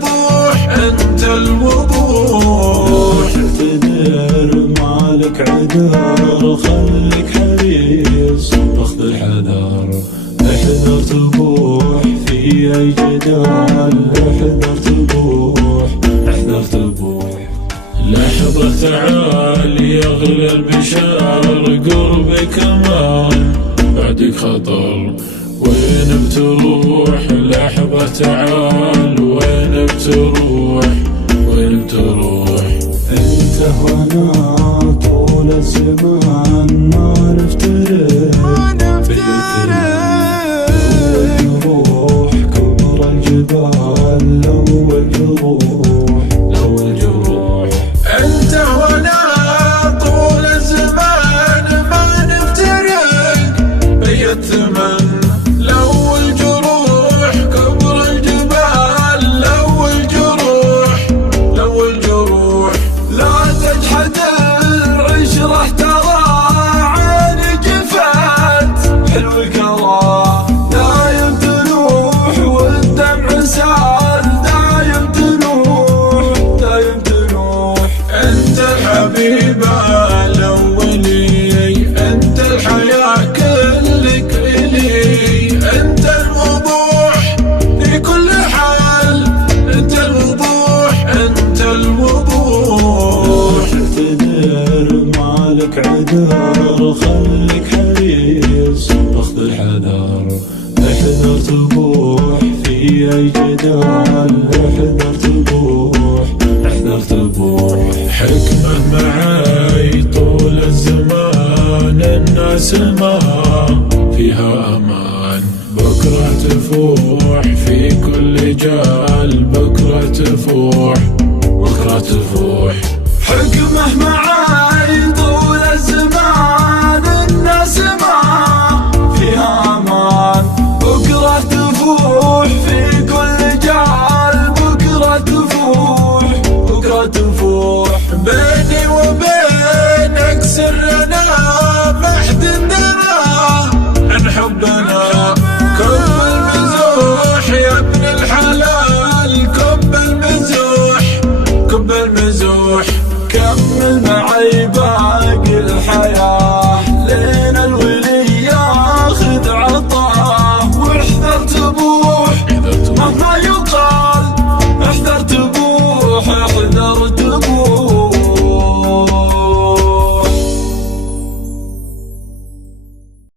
الوضوح انت الوضوح. اعتذر مالك عذر خليك حريص واخذ الحذر. احذر تبوح في اي جدال، احذر تبوح احذر تبوح. لحظة تعال يغلى البشار، قربك امان بعدك خطر. وين بتروح لحظة تعال، وين بتروح وين بتروح. انت وانا طول الزمان ما نفترق بالجروح كبر الجبال لو الجروح لو الجروح. انت وانا طول الزمان ما نفترق بالثمن. لو الجروح كبر الجبال لو الجروح لو الجروح. لا تجحد العشرة ترى عيني جفت حلو القرار. دايم تلوح والدمع سال، دايم تلوح دايم تلوح. انت الحبيب الاولي، انت الحياة كلك الي. انت الوضوح في كل حال، انت الوضوح انت الوضوح. اعتذر مالك عذر خليك حريص واخذ الحذر. احذر تبوح في اي جدال، احذر تبوح احذر تبوح. حكمة معاي طول الزمان، الناس ما فيها امان. بكرة تفوح في كل جال، بكرة تفوح بكرة تفوح. حكمة معاي